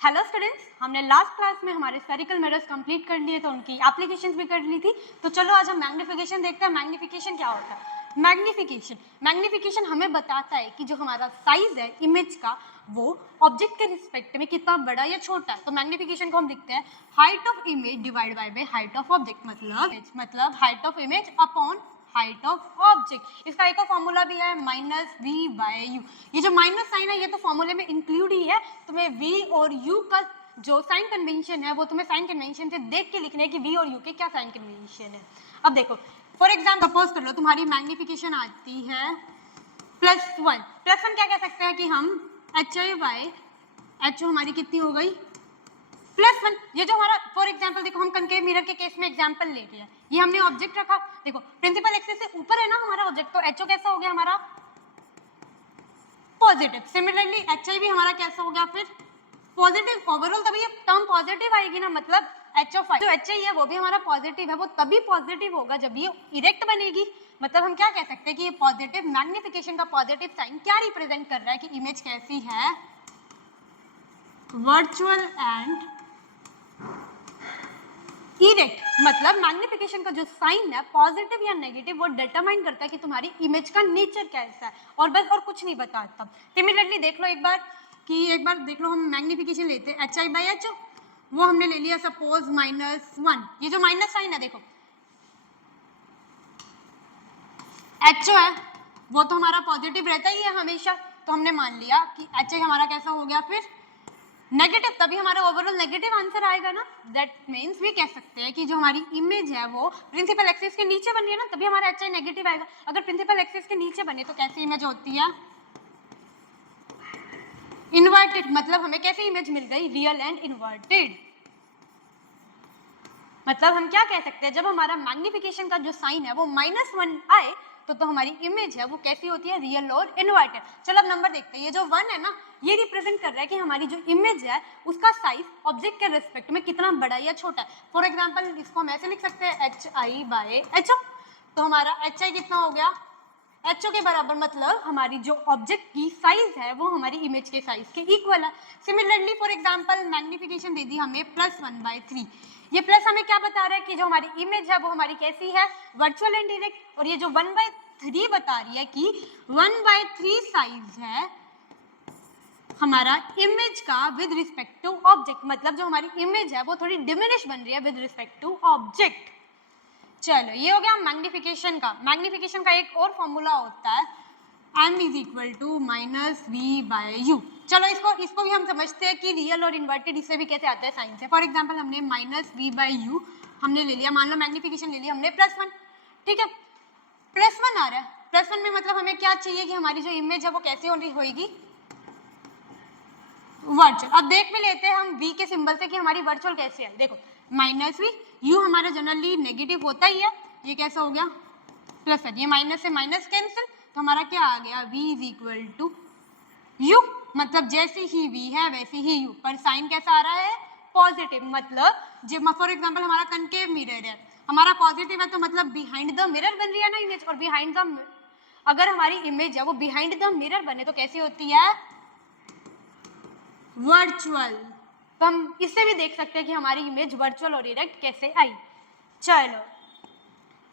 Hello students, हमने last class में हमारे स्फेरिकल मिरर्स कंप्लीट कर लिए, तो उनकी एप्लीकेशंस भी कर ली थी। तो चलो आज हम मैग्निफिकेशन देखते हैं। मैग्निफिकेशन क्या होता है? मैग्निफिकेशन हमें बताता है कि जो हमारा साइज है इमेज का, वो ऑब्जेक्ट के रिस्पेक्ट में कितना बड़ा या छोटा है। तो मैग्निफिकेशन को हम लिखते हैं height of image divide by height of object, मतलब height of image upon height of object. इसका एक और फॉर्मूला भी है -v/u। ये जो माइनस साइन है ये तो फॉर्मूले में इंक्लूड ही है। तुम्हें v और u का जो साइन कन्वेंशन है वो तुम्हें साइन कन्वेंशन से देख के लिखना है कि v और u के क्या साइन कन्वेंशन है। अब देखो, फॉर एग्जाम्पल सपोज कर लो तुम्हारी मैग्निफिकेशन आती है +1। +1 क्या कह सकते हैं कि हम hi/h हमारी कितनी हो गई +1। ये जो हमारा फॉर एग्जाम्पल देखो, हम कनकेव मिरर के केस में एग्जाम्पल ले रहे हैं। ये हमने ऑब्जेक्ट रखा, देखो प्रिंसिपल एक्सिस से ऊपर है ना हमारा ऑब्जेक्ट, तो एचओ कैसा हो गया हमारा पॉजिटिव। सिमिलरली एचआई भी हमारा कैसा हो गया फिर पॉजिटिव। ओवरऑल तभी ये टर्म पॉजिटिव आएगी ना, मतलब एच ऑफ जो एचआई है वो भी हमारा पॉजिटिव है, वो तभी पॉजिटिव होगा जब ये इरेक्ट बनेगी। मतलब हम क्या कह सकते हैं कि ये पॉजिटिव मैग्निफिकेशन का पॉजिटिव साइन क्या रिप्रेजेंट कर रहा है कि इमेज कैसी है, वर्चुअल एंड इरेक्ट। मतलब मैग्निफिकेशन का जो साइन है पॉजिटिव या नेगेटिव वो डिटरमाइन करता है कि तुम्हारी इमेज का नेचर कैसा है, और बस और कुछ नहीं बताता। सिमिलरली देख लो एक बार देख लो, हम मैग्निफिकेशन लेते हैं hi/h, वो हमने ले लिया सपोज -1। ये जो माइनस साइन है देखो, h है वो तो हमारा पॉजिटिव रहता ही है हमेशा, तो हमने मान लिया कि hi हमारा कैसा हो गया फिर नेगेटिव, तभी हमारा ओवरऑल नेगेटिव आंसर आएगा ना। दैट मीन्स भी कह सकते हैं कि जो हमारी इमेज है वो प्रिंसिपल एक्सिस के नीचे बन रही है ना, तभी हमारा एच आई नेगेटिव आएगा। अगर प्रिंसिपल एक्सिस के नीचे बने तो कैसी इमेज होती है, इन्वर्टेड। मतलब हमें कैसी इमेज मिल गई, रियल एंड इन्वर्टेड। मतलब हम क्या कह सकते हैं, जब हमारा मैग्निफिकेशन का जो साइन है वो -1 आए तो हमारी इमेज है वो कैसी होती है, रियल और इन्वर्टेड। चलो अब नंबर देखते हैं। ये जो 1 है ना, ये रिप्रेजेंट कर रहा है कि हमारी जो इमेज है उसका साइज ऑब्जेक्ट के रिस्पेक्ट में कितना बड़ा या छोटा है। फॉर एग्जांपल इसको हम ऐसे लिख सकते हैं hi/ho। तो हमारा hi कितना हो गया, ho के बराबर, मतलब हमारी जो ऑब्जेक्ट की साइज है वो हमारी इमेज के साइज के इक्वल है। सिमिलरली फॉर एग्जांपल मैग्निफिकेशन दे दी हमें +1/3। ये प्लस हमें क्या बता रहा है कि जो हमारी इमेज है वो हमारी कैसी है, वर्चुअल एंड डायरेक्ट। और ये जो 1/3 बता रही है कि 1/3 साइज है हमारा इमेज का विद रिस्पेक्ट टू ऑब्जेक्ट। मतलब जो हमारी इमेज है वो थोड़ी डिमिनिश बन रही है विद रिस्पेक्ट टू ऑब्जेक्ट। चलो ये हो गया मैग्निफिकेशन का। मैग्निफिकेशन का एक और फॉर्मूला होता है m = -v/u। चलो इसको भी हम समझते हैं कि रियल और इन्वर्टेड इससे भी कैसे आता है साइन से। फॉर एग्जांपल हमने -v/u हमने ले लिया, मान लो मैग्निफिकेशन ले लिया हमने +1, ठीक है। +1 आ रहा है, +1 में मतलब हमें क्या चाहिए कि हमारी जो इमेज है वो कैसे होगी, वर्चुअल। अब देख भी लेते हैं हम v के सिंबल से कि हमारी वर्चुअल कैसे है। देखो -v, u हमारा जनरली नेगेटिव होता ही है, ये कैसा हो गया +1। ये माइनस से माइनस कैंसिल, तो हमारा क्या आ गया, v = u। मतलब जैसे ही v है वैसे ही u, पर साइन कैसा आ रहा है, पॉजिटिव। मतलब जब फॉर एग्जांपल हमारा कनकेव मिरर है, हमारा पॉजिटिव है तो मतलब बिहाइंड द मिरर बन रही है ना इमेज। और बिहाइंड द, अगर हमारी इमेज है वो बिहाइंड द मिरर बने तो कैसी होती है, वर्चुअल। तो हम इससे भी देख सकते हैं कि हमारी इमेज वर्चुअल और इरेक्ट कैसे आई। चलो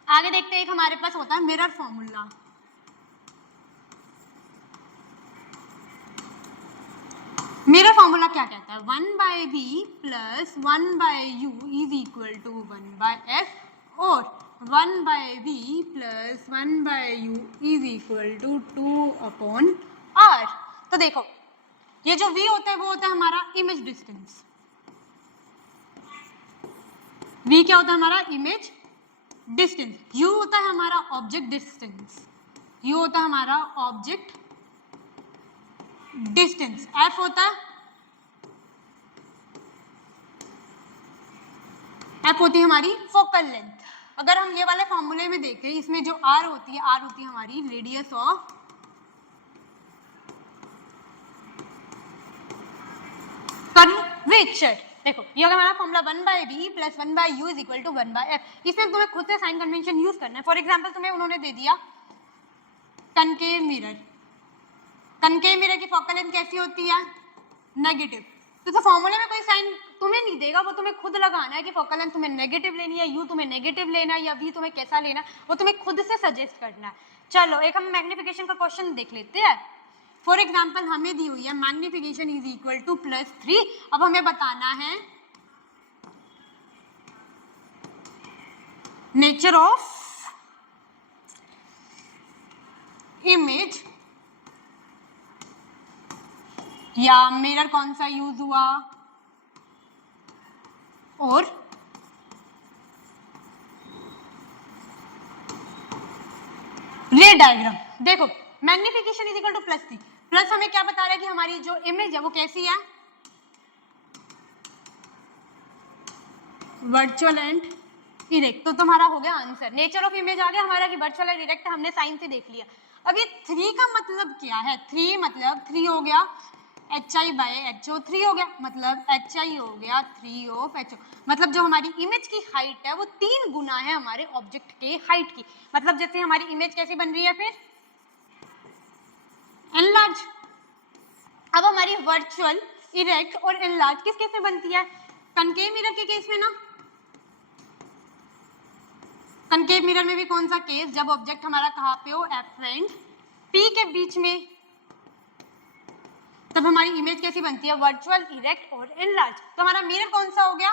आगे देखते हैं। एक हमारे पास होता है मिरर फॉर्मूला। मेरा फॉर्मूला क्या कहता है, 1/v + 1/u = 1/f और 1/v + 1/u = 2/r। तो देखो ये जो v होता है वो होता है हमारा इमेज डिस्टेंस। v क्या होता है हमारा इमेज डिस्टेंस। u होता है हमारा ऑब्जेक्ट डिस्टेंस, u होता है हमारा ऑब्जेक्ट डिस्टेंस। f होता है, f होती है हमारी फोकल लेंथ। अगर हम ये वाले फॉर्मूले में देखें, इसमें जो r होती है हमारी रेडियस ऑफ कर्वेचर। देखो ये होगा हमारा फॉर्मूला 1/v + 1/u = 1/f। इसमें तुम्हें खुद से साइन कन्वेंशन यूज करना है। फॉर एग्जांपल तुम्हें उन्होंने दे दिया कनकेव मिरर, कनकेव मिरर की फोकल लेंथ कैसी होती है, नेगेटिव। तो फॉर्मूले में कोई साइन तुम्हें नहीं देगा, वो तुम्हें खुद लगाना है कि फोकल लेंथ तुम्हें नेगेटिव लेनी है, यू तुम्हें नेगेटिव लेना है या वी तुम्हें कैसा लेना है, वो तुम्हें खुद से सजेस्ट करना है। चलो एक हम मैग्निफिकेशन का क्वेश्चन देख लेते हैं। फॉर एग्जाम्पल हमें दी हुई है मैग्निफिकेशन इज इक्वल टू +3। अब हमें बताना है नेचर ऑफ इमेज या मिरर कौन सा यूज हुआ और रे डायग्राम। देखो magnification is equal to +3, plus हमें क्या बता रहा है कि हमारी जो इमेज है वो कैसी है, वर्चुअल एंड इरेक्ट। तो तुम्हारा हो गया आंसर, नेचर ऑफ इमेज आ गया हमारा कि वर्चुअल एंड इरेक्ट हमने साइन से देख लिया। अब ये 3 का मतलब क्या है, 3 मतलब 3 हो गया HI/HO, 3 हो गया मतलब HI हो गया 3 ऑफ HO। मतलब जो हमारी इमेज की हाइट है वो 3 गुना है हमारे ऑब्जेक्ट के हाइट की। मतलब जैसे हमारी इमेज कैसी बन रही है फिर एनलार्ज। अब हमारी वर्चुअल, इरेक्ट और एनलार्ज किस केस में बनती है, कनकेव मिरर के केस में ना। कनकेव मिरर में भी कौन सा केस, जब ऑब्जेक्ट हमारा कहाँ पे हो, F एंड P के बीच में, तब हमारी इमेज कैसी बनती है, वर्चुअल, इरेक्ट और एनलार्ज। तो हमारा मिरर कौन सा हो गया,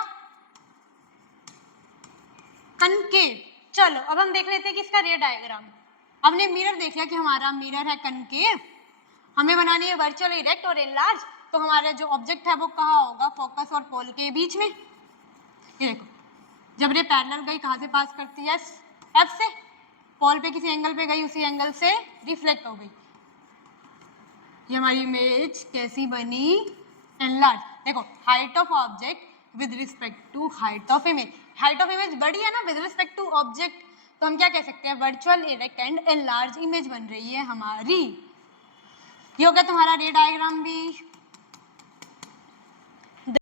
कनकेव। चलो अब हम देख लेते हैं कि इसका रे डायग्राम। हमने मिरर देख लिया कि हमारा मिरर है कनकेव, हमें बनानी है वर्चुअल, इरेक्ट और एनलार्ज। तो हमारा जो ऑब्जेक्ट है वो कहाँ होगा, फोकस और पोल के बीच में। ये देखो जब रे पैरेलल गई कहाँ से पास करती है, F से, पोल पे किसी एंगल पे गई, उसी एंगल से रिफ्लेक्ट हो गई। ये हमारी इमेज कैसी बनी, एनलार्ज। देखो height of object with respect to height of image, height of image बड़ी है ना विद रिस्पेक्ट टू ऑब्जेक्ट, तो हम क्या कह सकते हैं, virtual, erect and enlarge image बन रही है हमारी। ये हो गया तुम्हारा रे डायग्राम भी।